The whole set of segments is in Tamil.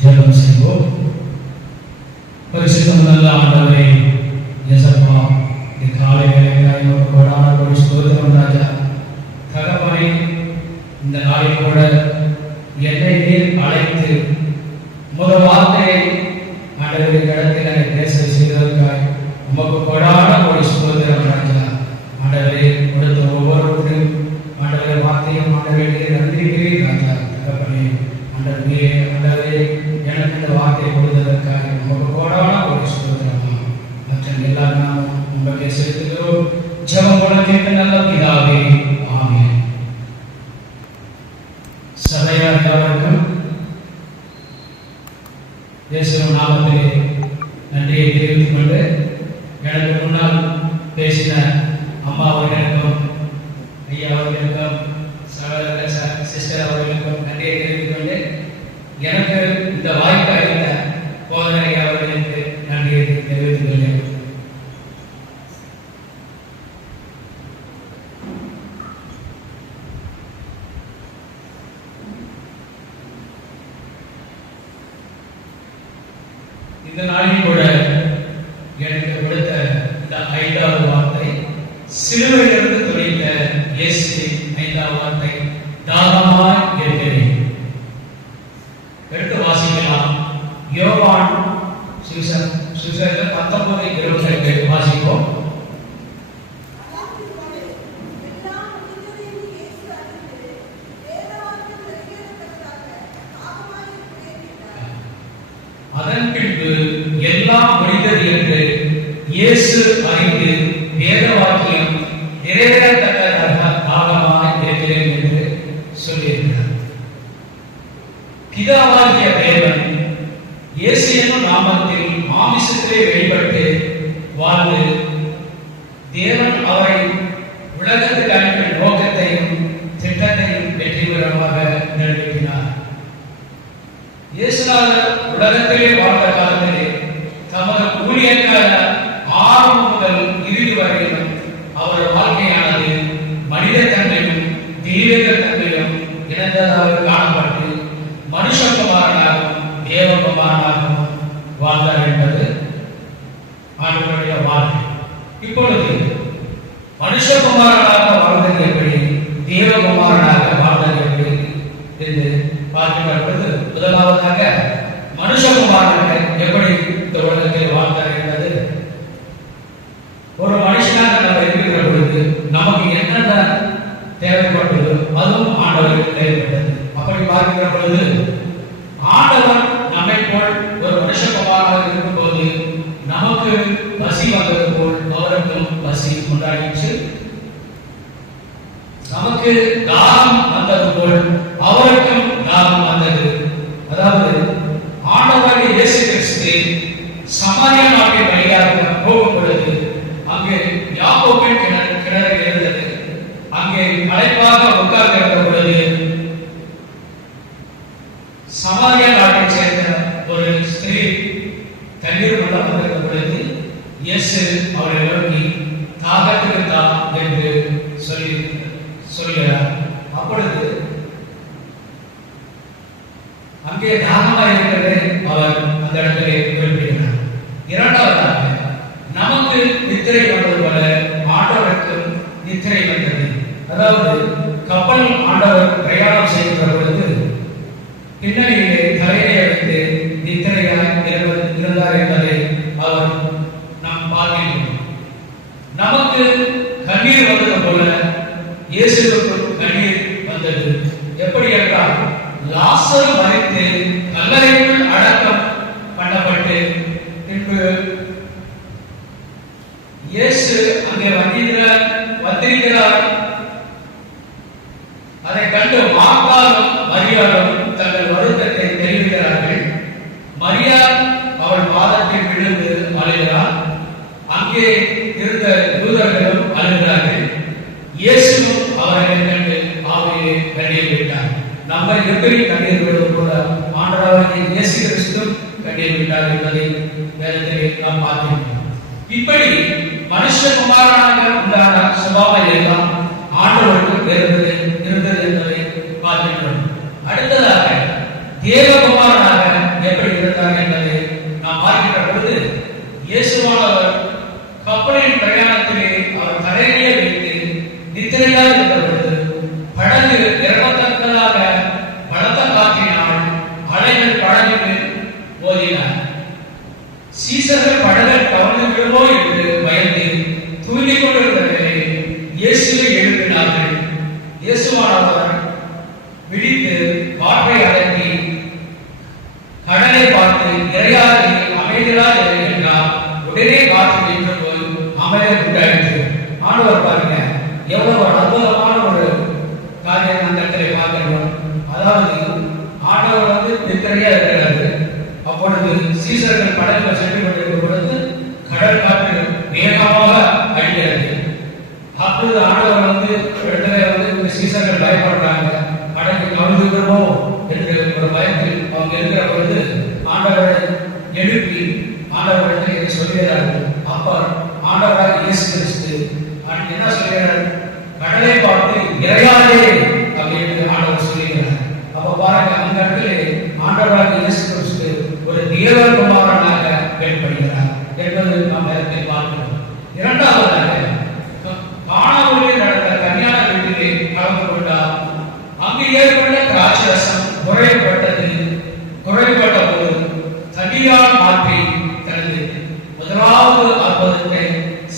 ஜெபம் செய்வோம். பரிசுத்தம் நல்ல ஆண்டவரே, இயேசப்பா, இந்த காலை வேளையிலே உமக்கு கோடான கோடி ஸ்தோத்திரம் ராஜா. தகப்பனே, இந்த நாளில் கூட என்னை நீர் அழைத்து முதல் வார்த்தையை ஆண்டவரே இடத்தில் பேச செய்ததற்காக உமக்கு கோடான கோடி ஸ்தோத்திரம் ராஜா. ஆண்டவரே, கொடுத்த ஒவ்வொருவருக்கும் ஆண்டவரே வார்த்தையும் ஆண்டவரே நன்றிக்கிறேன் ராஜா. தகப்பனே, ஆண்டவரே எனக்கு இந்த வார்த்தையை கொடுத்ததற்காக உமக்கு கோடான கோடி ஸ்தோத்திரம். மற்ற எல்லா நாமும் உங்களுடைய செலுத்துகிறோம். ஜெபம் போல கேட்ட நல்ல பிதாவே, ஆமென். சபையார் எல்லாருக்கும் இயேசுவின் நாமத்திலே நன்றியை தெரிவித்துக் கொண்டு, எனக்கு முன்னால் பேசின அம்மா அவர்களுக்கும் ஐயா அவர்களுக்கும் சகோதர சிஸ்டர் அவர்களுக்கும் நன்றியை தெரிவித்துக் கொண்டு, எனக்கு இந்த வாய்ப்பு அளித்த போதனை அவர்களுக்கு நன்றியை தெரிவித்துக் கொள்கிறேன். இந்த நாளில் கூட எனக்கு கொடுத்த இந்த 5வது வார்த்தை, சிலுவையிலிருந்து துணித்த இயேசுவின் 5வது வார்த்தை, தாகமாய் இருக்கிறேன். எடுத்து வாசிக்கலாம். யோவான் சுவிசேஷம் 19:22 வாசிப்போம். அதன் பின்பு எல்லாம் முடிந்தது என்று இயேசு அறிந்து வேத வாக்கியம் நிறைவேறத்தக்கதாக தாகமாய் இருக்கிறேன் என்று சொல்லியிருக்கிறார். பிதாவாகிய தேவன் இயேசு என்னும் நாமத்தில் மாமிசத்திலே வெளிப்பட்டு வாழ்ந்து தேவன் அவரை உலகத்துக்கு அனுப்பிய நோக்கத்தையும் திட்டத்தையும் வெற்றிகரமாக நிறைவேற்றினார். இயேசுநாதர் உலகத்திலே வாழ்ந்த காலத்திலே தமது ஊழியக்கால ஆரம்பம் முதல் இறுதி வரையிலும் அவர் வாழ்க்கையானது மனித தன்மையும் தெய்வீக தன்மையும் இணைந்ததாக காணப்பட்டு மனுஷகுமாரனாகவும் தேவகுமாரனாகவும் வாழ்ந்தார் என்பது ஆண்டவருடைய வாழ்க்கை. இப்பொழுது மனுஷகுமாரனாக வாழ்ந்தது எப்படி, தேவகுமாரனாக வாழ்ந்தது எப்படி என்று பார்க்கப்படுவது. முதலாவதாக மனுஷகுமாரனாக எப்படி இந்த உலகத்தில் வாழ்ந்தார் என்பது, ஒரு மனுஷனாக நம்ம இருக்கிற பொழுது நமக்கு என்னென்ன தேவைப்பட்டது அதுவும் ஆண்டவருக்கு தேவைப்பட்டது. அப்படி பார்க்கிற பொழுது ஆண்டவர் நம்மை போல் ஒரு மனுஷகுமாரனாக இருக்கும் போது நமக்கு பசி வந்தது போல் அவருக்கும் பசி உண்டாயிற்று. நமக்கு தாகம் வந்தது போல் அவருக்கும் தாகம் வந்தது. அதாவது ஆண்டவராகிய இயேசு கிறிஸ்து சமாரியா நாட்டின் வழியாக போகும் பொழுது அங்கே யாக்கோபின் கிணறு இருந்தது. அங்கே அழைப்பாக உட்கார்ந்திருந்த பொழுது சமாரியா நாட்டை சேர்ந்த ஒரு ஸ்திரீ தண்ணீர் கொள்ள வந்திருந்த பொழுது இயேசு அவரை நோக்கி தாகத்துக்கு தா என்று சொல்கிறார். அப்பொழுது அங்கே தாகமாக இருக்கிறது அவர் அந்த இடத்திலே குறிப்பிடுகிறார். இரண்டாவதாக நமக்கு நித்திரை வந்தது போல ஆண்டவருக்கும் நித்திரை வந்தது. அதாவது கப்பல் ஆண்டவர் பிரயாணம் செய்கிற பொழுது பின்னணியிலே தலையை வைத்து நித்திரையாய் இருந்தார் என்பதை அவர் நாம் பார்க்கிறோம். நமக்கு கண்ணீர் வந்தது போல இயேசுவுக்கு கண்ணீர் வந்தது. எப்படி என்றால் லாசரு மரித்து கல்லறைக்குள் அடக்கம் பண்ணப்பட்டு பின்பு இயேசு அங்கே வந்திருக்கிறார். அதை கண்டு மார்த்தாலும் மரியாளும் தங்கள் வருத்தத்தை தெரிவிக்கிறார்கள். மரியாள் அவள் பாதத்தில் விழுந்து அழுகிறார். அங்கே இருந்த யூதர்களும் அழுகிறார்கள். இயேசுவும் அவரை கண்டு ஆவியிலே கண்ணீர் விட்டார். நம்ம எப்படி கண்ணீர் விடுவது போல ஆண்டவராகிய இயேசு கிறிஸ்து கண்ணீர் விட்டார் என்பதை வேதத்திலே நாம் பார்க்கிறோம். இப்படி மனுஷகுமாரனாக உண்டான சுபாவம் எல்லாம் ஆண்டவருக்கு இருந்தது என்பதை பார்க்கிறோம். அடுத்ததாக தேவகுமாரனாக எதிரியாக இருந்த பொழுது படகு இறங்கத்தக்கதாக பலத்த காற்றினால் அலைகள் படகுக்கு மோதின. சீசர்கள் படகை கவர்ந்து விடுமோ என்று பயந்து தூங்கிக் கொண்டிருந்த வேளையில் இயேசுவை எழுப்பினார்கள். இயேசுவானவர் விழித்து காற்றை அடக்கி கடலை பார்த்து இறையாதே அமைதியாக என்றார். உடனே காற்று நின்று போய் அமைதல் உண்டாயிற்று. ஆண்டவர் பாருங்க எவ்வளவு அற்புதமான ஒரு காரியம் அந்த இடத்துல பார்க்கிறோம். அதாவது ஆண்டவர் நித்திரையா இருக்கிறாரு. அப்பொழுது சீசர்கள் கடல்ல சென்று கொண்டிருக்கும் பொழுது கடல் காற்று வேகமாக அடிக்கிறது. அப்பொழுது ஆண்டவர் இடத்துல சீசர்கள் பயப்படுறாங்க. கடலுக்கு கவிழ்ந்துகிறோமோ என்று ஒரு பயத்தில் அவங்க இருக்கிற பொழுது ஆண்டவரை எழுப்பி ஆண்டவரிடத்தில் இதை சொல்கிறார்கள். அப்ப ஆண்டவராக இயேசு கிறிஸ்து என்ன சொல்கிறார்? கடலை பார்த்து இறையாதே அப்படின்னு ஆண்டவர் சொல்லுகிறார். அப்ப பாருங்க அந்த இடத்துல ஆண்டவராக இயேசு கிறிஸ்து ஒரு தேவகுமாரனாக வெளிப்படுகிறார் என்பது நாம் நேரத்தில் பார்க்கிறோம். இரண்டாவதாக கானாவூரில் நடந்த கல்யாண வீட்டிலே கலந்து கொண்டார். அங்கு ஏற்பட்ட திராட்சரசம் குறைபட்ட போது தண்ணீரால் மாற்றி தனது முதலாவது அற்புதத்தை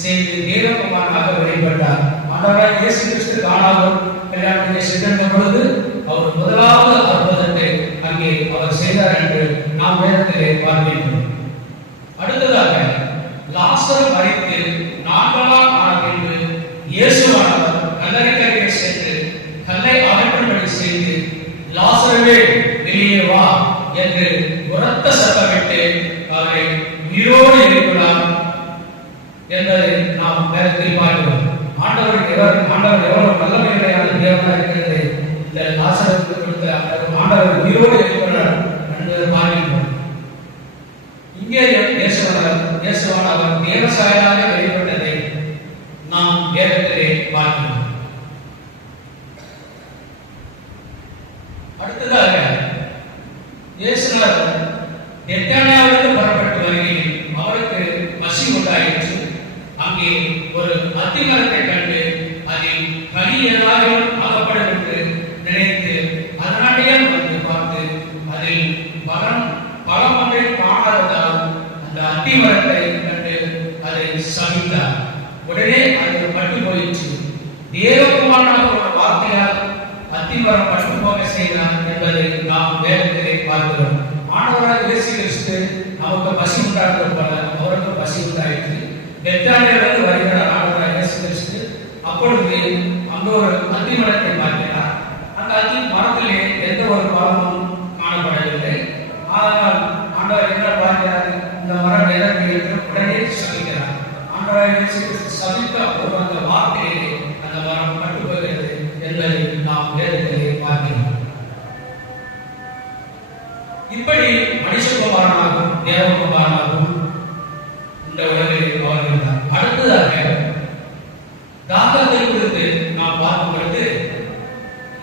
செய்து தேவகுமாரனாக வெளிப்பட்டார். ஆண்டவராக இயேசு கிறிஸ்து கானாவூர் கல்யாணத்தை சென்ற பொழுது அவர் முதலாவது அற்புதத்தை அங்கே அவர் செய்தார் என்று நாம் வேதத்திலே பார்க்கின்றோம். அடுத்ததாக லாசரு மரித்து 4ஆம் நாள் பின்பு இயேசுவானவர் கல்லறைக்கரையை சென்று கல்லை அகற்றும்படி செய்து லாசருவே வெளியே வா என்று உரத்த சத்தமிட்டு அவரை உயிரோடு எழுப்பினார் என்பதை நாம் வேதத்தில் பார்க்கிறோம். ஆண்டவர் எவ்வளவு நல்லமையான தேவனாக இருக்கிறது. இந்த லாசருக்கு கொடுத்த ஆண்டவர் உயிரோடு எழுப்பினார் என்பதை பார்க்கிறோம். இங்கே இயேசுவானவர் தேவசாயலாக வெளிப்பட்டதை நாம் வேதத்திலே பார்க்கிறோம். அடுத்ததாக இயேசுவானவர் பெத்தானியாவிலிருந்து புறப்பட்டு வருகையில் அவருக்கு பசி உண்டாயிற்று. அங்கே ஒரு அத்திமரத்தை கண்டு அதில் கனி ஏதாவது ஆகப்படும் என்று நினைத்து அதனாலேயே வந்து பார்த்து அதில் பழம் ஒன்றை காணாததால் அந்த அத்திமரத்தை கண்டு அதை சபித்தார். உடனே அது பட்டு போயிற்று. தேவகுமாரனாக ஒரு வார்த்தையால் அத்திமரம் பட்டு போக செய்தார் என்பதை நாம் வேதத்திலே பார்க்கிறோம். ஆண்டவராக இயேசு கிறிஸ்து நமக்கு பசி உண்டாக்குவது போல அவருக்கு பசி உண்டாயிற்று. பெத்தானியாவிலிருந்து வருகிறார் ஆண்டவராக இயேசு கிறிஸ்து. அப்பொழுது அங்கு ஒரு அத்திமரத்தை பார்க்கிறார். அந்த அத்தி மரத்திலே எந்த ஒரு பழமும் காணப்படவில்லை. ஆனால் ஆண்டவர் என்ன பார்க்கிறார்? இந்த மரம் எதற்கு என்று உடனே சபிக்கிறார். ஆண்டவராக இயேசு கிறிஸ்து சபித்த ஒரு அந்த வார்த்தையிலே அந்த மரம் பட்டு போகிறது என்பதை நாம் வேதத்திலே பார்க்கிறோம். இப்படி மனுஷகுமாரனாகவும் தேவகுமாரனாகவும் இந்த உலகில் அவர் இருந்தார். அடுத்ததாக தாகத்தை குறித்து நாம் பார்க்கும் பொழுது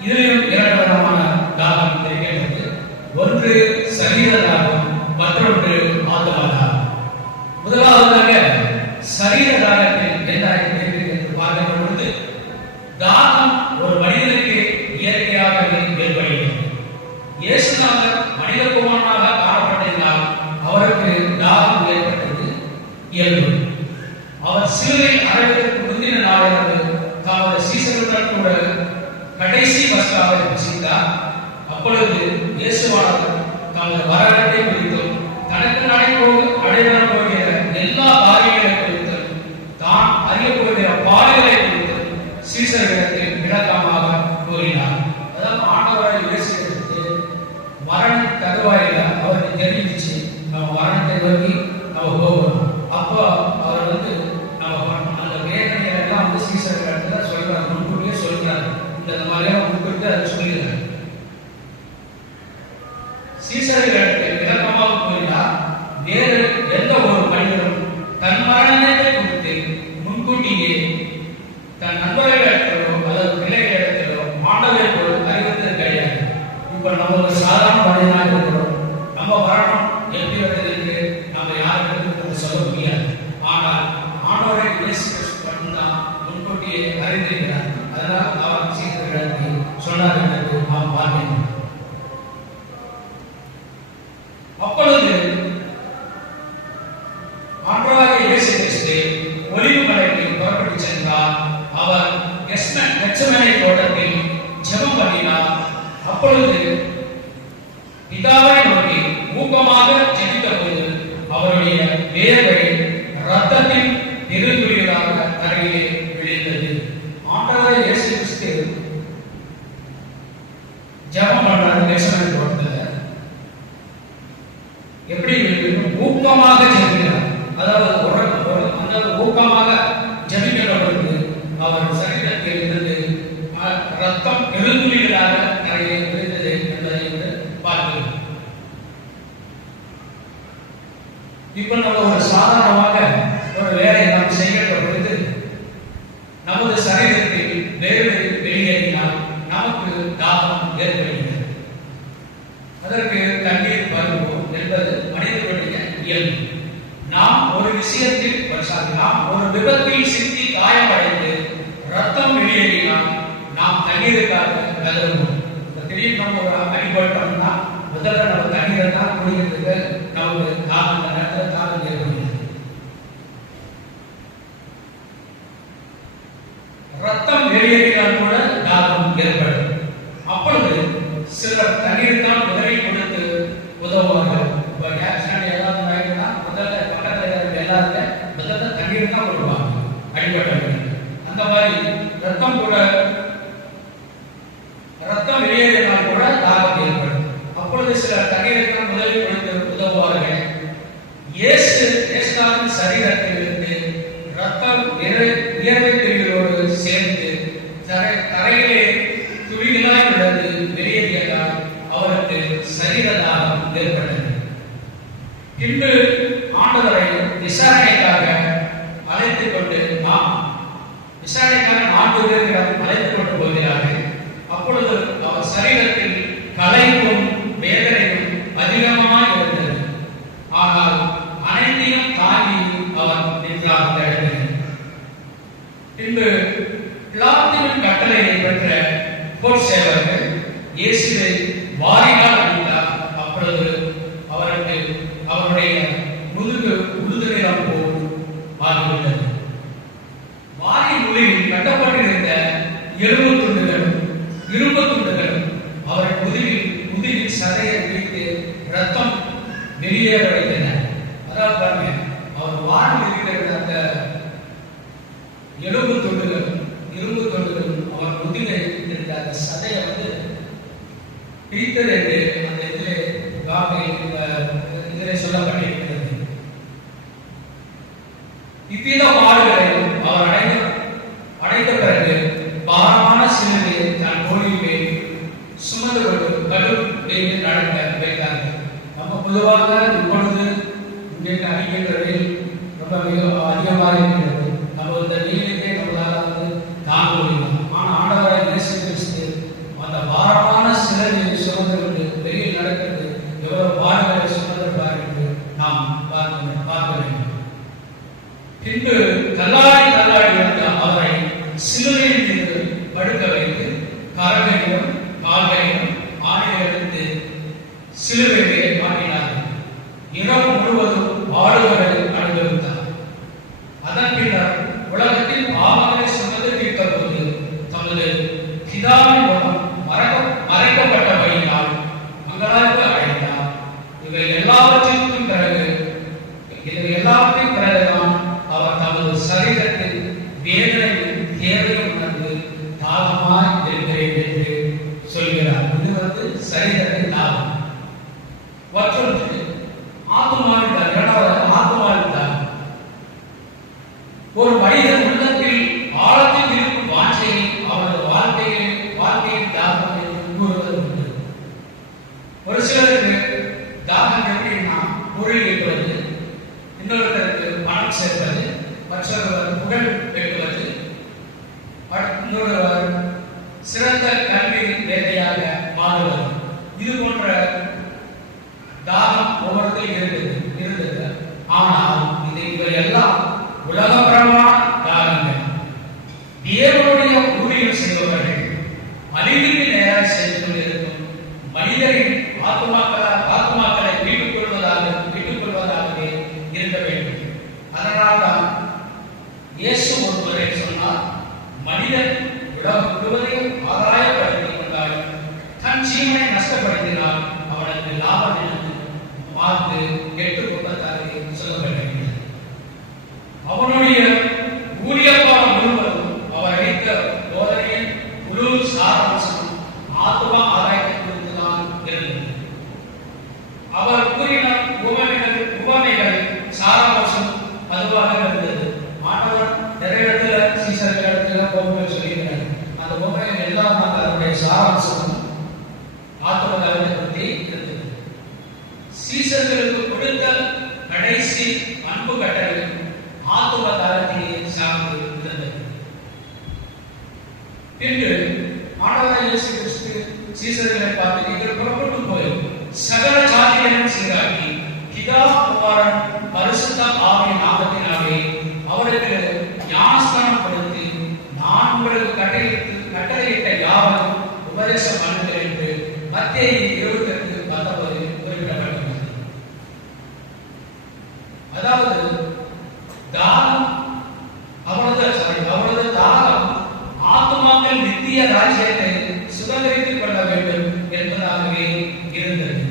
இதிலும் 2 விதமான தாகம் இருக்கின்றது. ஒன்று சரீர தாகம், மற்றொன்று ஆத்ம தாகம். முதலாவதாக சரீர தாகத்தில் என்ன இருக்கிறது என்று பார்க்கும் பொழுது தாகம் ஒரு மனிதனுக்கு இயற்கையாகவே ஏற்படுகிறது. இயேசுநாதர் மனிதகுமாரனாக காணப்பட்டதால் அவருக்கு தாகம் ஏற்பட்டது இயல்பு. அவர் சிலுவையில் அறைவதற்கு முந்தின நாளிலிருந்து தமது சீசர்களுடன் கூட கடைசி பஸ்காவை புசித்தார். அப்பொழுது இயேசுவானவர் தமது வரலாற்றை குறித்தும் தனக்கு நடைபெறப் போகிற எல்லா காரியங்களை குறித்தும் தான் அறியப்போகிற பாடுகளை குறித்தும் சீசர்களிடத்தில் விளக்கமாக கூறினார். அதாவது ஆண்டவராக இயேசு கிறிஸ்து மரண தருவாயில அவருக்கு தெரிஞ்சிச்சு நம்ம மரணத்தை நோக்கி நம்ம போகணும். அப்போ அவர் நம்ம அந்த வேதனை எல்லாம் சீசர்கள் சொல்றாரு, முன்கூட்டியே சொல்றாரு. இந்த மாதிரியாக முன்கூட்டி அதை சொல்லுகிறார். சீசர்களுக்கு விளக்கமாக கூறினார். வேறு ஜெபம் பண்ணினார். அப்பொழுது பிதாவை நோக்கி ஊக்கமாக ஜெபித்த போது அவருடைய வேர்வை ரத்தத்தின் பெருந்துளிகளாக தரையிலே விழுந்தது. ஆண்டவர் இயேசு கிறிஸ்து ஜெபம் பண்றாரு கெத்செமனே தோட்டத்துல. எப்படி ஊக்கமாக ஜெபிக்கிறார். அதாவது அந்த ஊக்கமாக ஜெபிக்கிற பொழுது அவர் சரீரத்தில் இருந்து ரத்தம் பெருந்துளிகளாக தரையிலே விழுந்தது என்பதை பார்க்கிறோம். இப்ப நம்ம ஒரு சாதாரணமாக ஒரு வேலையை நாம் செய்கின்ற பொழுது நமது சரீரத்தில் வேர்வை வெளியேறினால் நமக்கு தாகம் ஏற்படுகிறது. அதற்கு தண்ணீர் பருகுவோம் என்பது மனிதர்களுடைய இயல்பு. நாம் ஒரு விஷயத்தில் நாம் ஒரு விபத்தில் சிக்கி காயமடைந்து ரத்தம் வெளியேறினால் நாம் தண்ணீருக்காக கதறுவோம். திடீர்னு நம்ம ஒரு அடிபட்டோம்னா முதல்ல நம்ம தண்ணீரை தான் குடிக்கிறதுக்கு நமக்கு தாகம் ஏற்படுகிறது. ரத்தம் வெளியேறினால் கூட தாகம் ஏற்படும். அப்பொழுது சிலர் தண்ணீர் தான் முதலில் கொடுத்து உதவுவார்கள். இப்போ ஆக்சிடென்ட் ஏதாவது ஆயிடுச்சுன்னா முதல்ல பக்கத்தில் இருக்கிற எல்லாருமே முதல்ல தண்ணீர் தான் கொடுப்பாங்க அடிபட்டவர்கள். அந்த மாதிரி ரத்தம் வெளியேறினால் கூட தாகம் ஏற்படும். அப்பொழுது சிலர் தண்ணீரை தான் முதலில் கொடுத்து உதவுவார்கள். இயேசுவின் சரீரத்திலிருந்து ரத்தம் வியர்வை துளிகளோடு சேர்ந்து தரையிலே துளிகளாய் விழுந்து வெளியேறியதால் அவருக்கு சரீர தாகம் ஏற்பட்டது. பின்பு ஆண்டவரை விசாரணைக்காக அழைத்துக் கொண்டு விசாரணைக்காக 4 பேர் அழைத்துக் கொண்டு போகிறார்கள். அப்பொழுது அவர் சரீரத்தில் களைப்பும் வேதனையும் அதிகமாக இருந்தது. ஆனால் அனைத்தையும் தாண்டி அவர் நித்தியாக எழுதினார். பின்பு பிலாத்துவின் கட்டளையை பெற்ற போர் சேவகர்கள் இயேசுவை வாரினால் அடித்தார். அப்பொழுது அவருக்கு அவருடைய முதுகு உழுது நிறம் போல் ஆகிவிட்டது. வாரி முழுவில் கட்டப்பட்டிருந்த இரும்பு துண்டுகள் அவர் முதுகில் சதையை பிடித்து ரத்தம் வெளியேற வைத்தன. அதாவது பாருங்க, அவர் வாரில் இருக்கிற அந்த இரும்பு துண்டுகள் அவர் முதுகில் இருந்த அந்த சதையை பிடித்தது என்று அந்த இதிலே சொல்லப்பட்டிருக்கிறது. இவ்வித பாடுகளை அவர் அடைந்த பிறகு பாரமான சிலுவையை தன் தோளின் மேல் சுமந்து கொண்டு கடும் வெயில் நடக்க வைத்தார்கள். நம்ம பொதுவாக இப்பொழுது இன்றைக்கு அடிக்கின்ற வெயில் ரொம்ப மிக அதிகமாக இருக்கிறது. நம்ம இந்த வெயிலுக்கே நம்மளால தாங்க முடியும். ஆனால் ஆண்டவராய் இயேசு கிறிஸ்து அந்த பாரமான சிலுவையை சுமந்து கொண்டு வெயில் நடக்கிறது எவ்வளவு பாடுகளை சுமந்திருப்பார் என்று நாம் பார்க்க வேண்டும். பின்பு தள்ளாடி வந்த அவரை சிலுவையின் மீது படுக்க வைத்து கரங்களையும் கால்களையும் ஆணையிலிருந்து சிலுவையிலே மாட்டினார்கள். இரவு முழுவதும் பாடுகளை அனுபவித்தார். அதன் பின்னர் உலகத்தில் பாவங்களை சுமந்து தீர்த்த போது தமது பிதாவின் முகம் மறைக்கப்பட்டபடியினால் மங்களாக அழைத்தார். இவை எல்லாவற்றிற்கும் பிறகுதான் அவர் தமது சரீரத்தில் வேதனையும் தேவையும் உணர்ந்து தாகமாய் இருக்கிறேன் என்று சொல்கிறார். இது சரீரத்தின் தாகம். மற்றொன்று ஆத்மாவின் தாகம். ஒரு மனிதன் உள்ளத்தில் ஆழத்தில் இருக்கும் வாஞ்சையை அவரது வாழ்க்கையின் தாகம் என்று கூறுவது உண்டு. ஒரு சிலருக்கு தாகம் எப்படின்னா பொருள் ஈட்டுவது, இன்னொருத்தருக்கு பணம் சேர்ப்பது, மற்றொருவர் புகழ் பெறுவது, இன்னொருவர் சிறந்த கல்வி வேலையாக மாறுவது. இது போன்ற தாகம் ஒவ்வொருத்தையும் இருந்தது. ஆனால் இவையெல்லாம் உலகப்பிரமான தாகங்கள். தேவனுடைய ஊழியம் செய்பவர்கள் மனிதனின் நேராக செய்து கொண்டிருக்கும் மனிதரின் ஆத்மாக்களை மீட்டுக் கொள்வதாகவே இருக்க வேண்டும். அதனால்தான் இயேசு ஒருவரை சொன்னார், மனிதன் உலகம் முழுவதையும் ஆதாயப்படுத்திக் கொண்டாலும் ஜீவனை நஷ்டப்படுத்தினால் அவனுக்கு லாபம் என்று பார்த்து 8:36 சொல்லப்பட்டிருக்கிறது. அவனுடைய ஊழியக்காலம் முழுவதும் அவர் அளித்த போதனையின் முழு சாராம்சம் ஆத்ம ஆதாயத்தை குறித்துதான் இருந்தது. அவர் கூறின உவமைகள் சாராம்சம் அதுவாக இருந்தது. ஆண்டவர் நிறைய இடத்துல சீசர்கள் இடத்துல உவமைகள் சொல்லியிருக்கிறார். அந்த உவமைகள் எல்லாம் அதனுடைய சாராம்சம் ஆத்ம ஆதாயத்தை பற்றி இருந்தது. சீசர்களுக்கு கொடுத்த கடைசி அன்பு கட்டளை ஆத்தும தாரத்திலே சார்ந்து இருந்தது. இன்று ஆண்டவர் இயேசு கிறிஸ்து சீசர்களை பார்த்து நீங்கள் புறப்பட்டு போய் சகல ஜாதிகளையும் சீராக்கி பிதா குமாரன் பரிசுத்த ஆவியின் நாமத்தினாலே அவருக்கு ஞானஸ்நானம் கொடுத்து நான் உங்களுக்கு கட்டளையிட்ட யாவரும் உபதேசம் பண்ணுங்கள் என்று மத்தேயு 28:19 குறிப்பிடப்பட்டுள்ளது. அதாவது தானம் அவரது தானம் ஆத்துமாக்கள் நித்திய ராஜ்யத்தை சுதந்திரித்துக் கொள்ள வேண்டும் என்பதாகவே இருந்தது.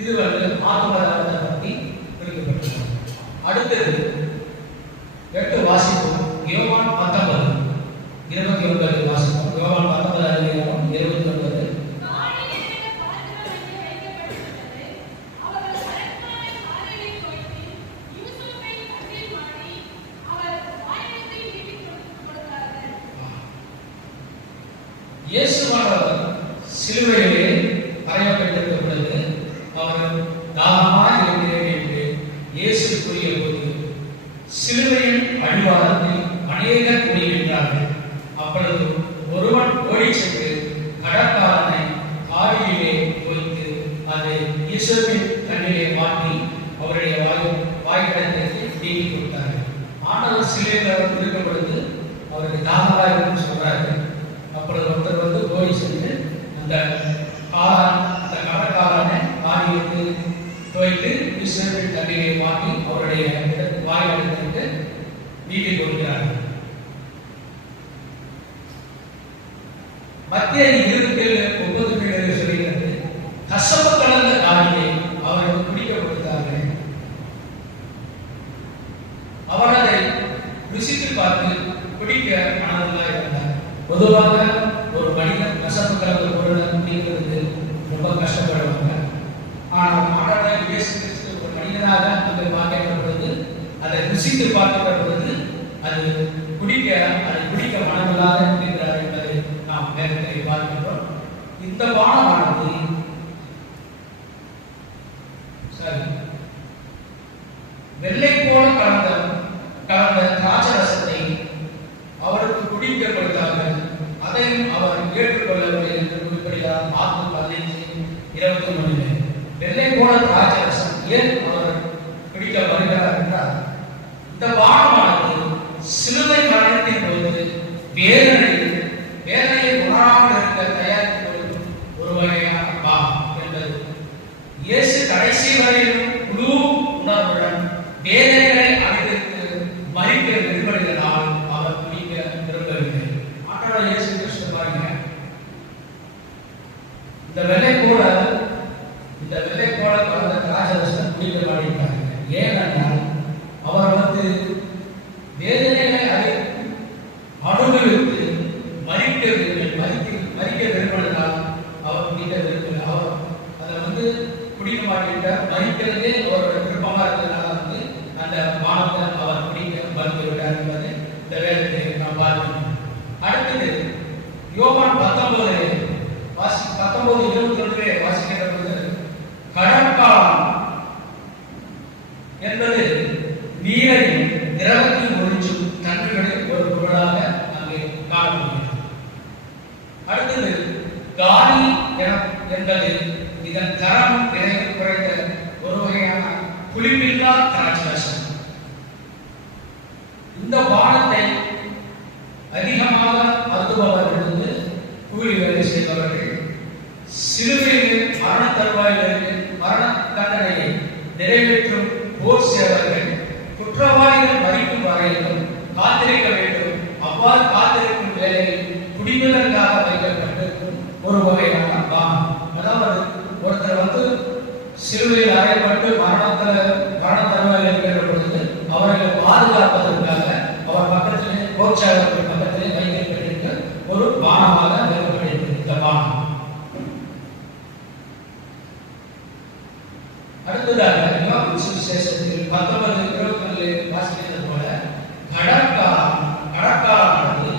இது ஆத்மதானத்தை பற்றி குறிக்கப்பட்டுள்ளது. அடுத்தது 8 வாசிப்போம். யோவான் 19:29 வாசிப்போம். யோவான் 19:29 இயேசுவானவர் சிலுவையிலே அறையப்பட்டிருந்த பொழுது அவர் தாகமாய் இருக்கிறேன் என்று இயேசு கூறிய போது சிலுவையின் அடிவாரத்தில் அநேகர் கூடி நின்றார்கள். அப்பொழுது ஒருவன் ஓடிச் சென்று கடற்காரனை ஆவியிலே வைத்து அதை இயேசுவின் கண்ணிலே மாட்டி அவருடைய வாய்க்கடத்திற்கு நீக்கி கொடுத்தார்கள். ஆண்டவர் சிலுவையில் இருக்கும் பொழுது அவருக்கு தாகமாய் இருக்குன்னு சொல்றாரு. அப்பொழுது ஒருத்தர் வந்து ஓடி சென்று அந்த கடற்காரனை ஆவியிற்கு துவைத்து இயேசுவின் கண்ணிலே மாட்டி அவருடைய வாய்க்கடத்திற்கு நீக்கி கொடுக்கிறார்கள். மத்தேயு 20:9 சொல்கிறது, கசப்பு கலந்த காரியை அவருக்கு குடிக்க கொடுத்தார்கள். அவர் அதை ருசித்து பார்த்து குடிக்க மனதில்லாக இருந்தார். பொதுவாக ஒரு மனிதன் கசப்பு கலந்த பொருளை குடிக்கிறது ரொம்ப கஷ்டப்படுவாங்க. ஆனால் ஆண்டவர் இயேசு கிறிஸ்து ஒரு மனிதனாக அங்கே பார்க்கின்ற பொழுது அதை ருசித்து பார்க்கின்ற பொழுது அது குடிக்க மனதில்லாத இருக்கிறார் என்பதை நாம் நேரத்தை பார்க்கின்றோம். இந்த பானமானது வெள்ளை போல கலந்த திராட்சரசத்தை அவருக்கு குடிக்க கொடுத்தார்கள். அதையும் அவர் ஏற்றுக்கொள்ளவில்லை என்று குறிப்பிடுகிறார். மார்க்கு 15:23. வெள்ளை போல திராட்சரசம் ஏன் அவர் குடிக்க வருகிறார் என்றால், இந்த பானமானது சிலுவை மரணத்தின் போது வேதனையை உணராமல் இருக்க தயாரித்துக் கொள்ளும் ஒரு வகையான பானம் என்பது. இயேசு கடைசி வரையிலும் முழு உணர்வுடன் வேதனைகளை அனுபவித்து மறிக்க விரும்புகிறதால் அவர் குடிக்க விரும்பவில்லை. ஆண்டவர் இயேசு கிறிஸ்து பாருங்க, இந்த வெள்ளை போல கலந்த திராட்சரசத்தை குடிக்க மாட்டேங்கிறாங்க. ஏனென்றால் அவர் வந்து வேதனைகளை அனுபவித்து மறிக்க விரும்பினால் அவர் குடிக்க விரும்பல. அவர் அதை வந்து குடிக்க மாட்டேங்கிறார். மறிக்கிறதே அவரோட விருப்பமா இருக்கிறதுனால வந்து அந்த பானத்தை அவர் குடிக்க மறுத்து விட்டார் என்பதை இந்த வேதத்தை நாம் பார்க்கணும். அடுத்தது யோவான் 19:22 வாசிக்கிற பொழுது, கடற்காலம் என்பது நீரையும் திரவத்தையும் ஒழிச்சும் தன்மைகளில் ஒரு பொருளாக அங்கே காணப்படுகிறது. அடுத்தது காலி என்பது இதன் தரம் விரைவு குறைந்த ஒரு வகையான புளிப்பில்லா திராட்சரசம். இந்த பானத்தை அதிகமாக அருந்துபவர்கள் வந்து கூலி வேலை செய்பவர்கள், சிலுவையில் மரண தருவாயிலிருந்து மரண தண்டனையை நிறைவேற்றும் போர் சேவர்கள், குற்றவாளிகள் மறிக்கும் வரையிலும் காத்திருக்க வேண்டும். அவ்வாறு காத்திருக்கும் சிலுவையில் அறையப்பட்டு மரண தருவாயில் இருக்கிற பொழுது அவர்களை பாதுகாப்பதற்காக அவர் பக்கத்திலே கோச்சாளர்கள் பக்கத்திலே வைக்கப்பட்டிருக்க ஒரு பானமாக வைக்கப்பட்டிருக்கிறது. இந்த பானம் அடுத்ததாக யோவான் சுவிசேஷத்தில் 19:21 வாசிக்கிறது போல கடற்காரனானது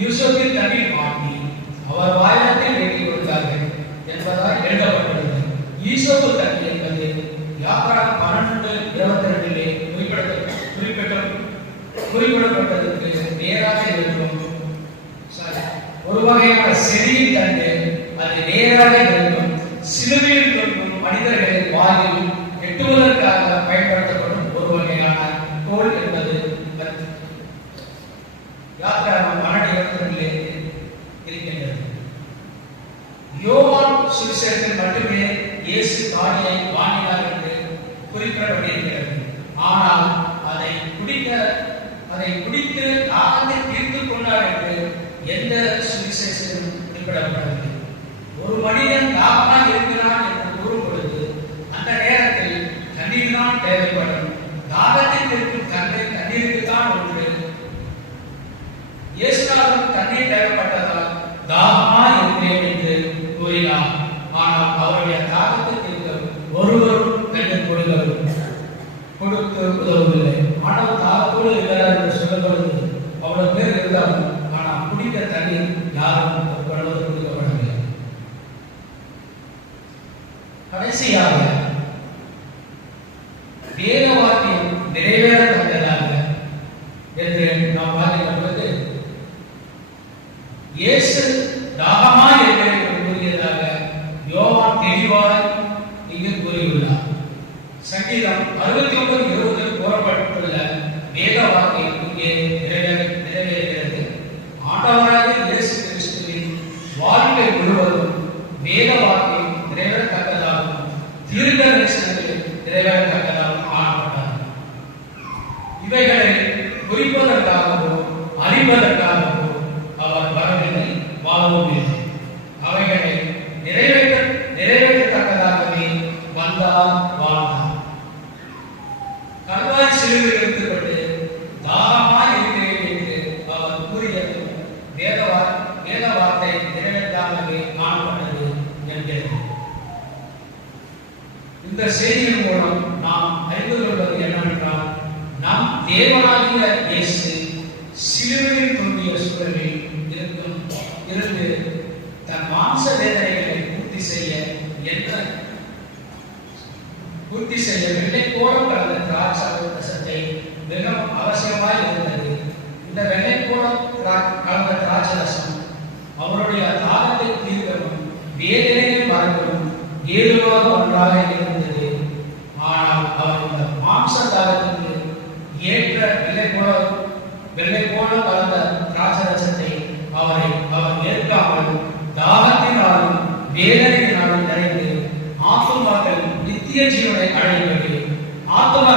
யூசுப்பின் தண்ணீர் மாட்டி அவர் வாயிலத்தை வெட்டி கொடுத்தார்கள் என்பதால் எழுதப்பட்டுள்ளது. யூசுப்பு தண்ணீர் என்பது யாத்திராகமம் 12:22 குறிப்பிடப்பட்டதற்கு நேராக இருக்கும். ஒரு வகையான செடியின் தண்டு அது நேராக இருக்கும். சிலுவையில் இருக்கும் மனிதர்களின் வாயில் எட்டுவதற்காக பயன்படுத்தப்படும் ஒரு வகையான கோல் என்பது யாத்திராகமம் 12:22 இருக்கின்றது. யோவான் சுவிசேஷத்தில் மட்டுமே இயேசு தாடியை வாங்கினார் என்று குறிப்பிடப்பட்டிருக்கிறது. ஆனால் அதை குடித்து தாகத்தை தீர்த்துக் கொண்டார் என்று எந்த சுவிசேஷத்திலும் குறிப்பிடப்படவில்லை. ஒரு மனிதன் தாகமாக இருக்கிறான் என்று கூறும் பொழுது அந்த நேரத்தில் தண்ணீர் தான் தேவைப்படும். தாகத்தை தீர்க்கும் தண்ணீருக்கு தான் ஒன்று. இயேசுநாதருக்கு தண்ணீர் தேவைப்பட்டதால் தாகமா இருக்கிறேன் என்று கூறினார். ஆனால் அவருடைய தாகத்தை தீர்க்க ஒருவரும் கண்டு கொடுத்து உதவவில்லை. ஆனால் தாகத்தோடு இருக்கிறார் என்று சொல்லப்படுது. அவ்வளவு பேர் இருந்தாலும் ஆனால் குடித்த தண்ணீர் யாரும் கொடுக்கப்படவில்லை. கடைசியாக வேத வாக்கியம் நிறைவேறத்தக்கதாக என்று நாம் பார்க்கிறது. இயேசு தாகமா இருக்கிறேன் என்று கூறியதாக யோவான் தெளிவாய் இங்கு கூறியுள்ளார். சங்கீதம் 69:20 கூறப்பட்டுள்ள வேத வாக்கியம் இங்கே நிறைவேறுகிறது. ஆண்டவராகிய இயேசு கிறிஸ்துவின் வாழ்க்கை முழுவதும் வேத வாக்கியம் நிறைவேறத்தக்கதாகவும் தீர்க்கதரிசனங்கள் நிறைவேறத்தக்கதாகவும் ஆளப்பட்டார். இவைகளை குறிப்பதற்காகவோ அறிவதற்காகவோ அவர் வரவில்லை, வாழவும் இல்லை. அவைகளை நிறைவேற்றத்தக்கதாகவே வந்தார், வாழ்ந்தார். கல்வாரி சிலுவையில் எடுத்துக்கொண்டு தாகமாய் இருக்கிறேன் என்று அவர் கூறியது வேத வார்த்தை நிறைவேற்றாமலே காணப்பட்டது என்கிறது. இந்த செய்தியின் மூலம் நாம் அறிந்து கொள்வது என்னவென்றால், நம் தேவனாகிய இயேசு சிலுவையில் தோன்றிய சூழலில் இருந்து தன் மாம்ச வேதனைகளை பூர்த்தி செய்ய வெள்ளை கோலம் கலந்த திராட்சை ரசத்தை மிகவும் அவசியமாய் இருந்தது. இந்த வெள்ளை கோலம் கலந்த திராட்சை ரசம் அவருடைய தாகத்தை தீர்க்கவும் வேதனையை மறக்கவும் ஏதுவாக ஒன்றாக இருந்தது. ஆனால் அவர் இந்த மாம்ச தாகத்திற்கு ஏற்ற வெள்ளை கோலம் கலந்த திராட்சை ரசத்தை அவர் ஏற்காமல் தாகத்தினாலும் வேதனையினாலும் நிறைந்து ஆத்துமாக்கள் நித்திய ஜீவனை அடைவது, ஆத்துமா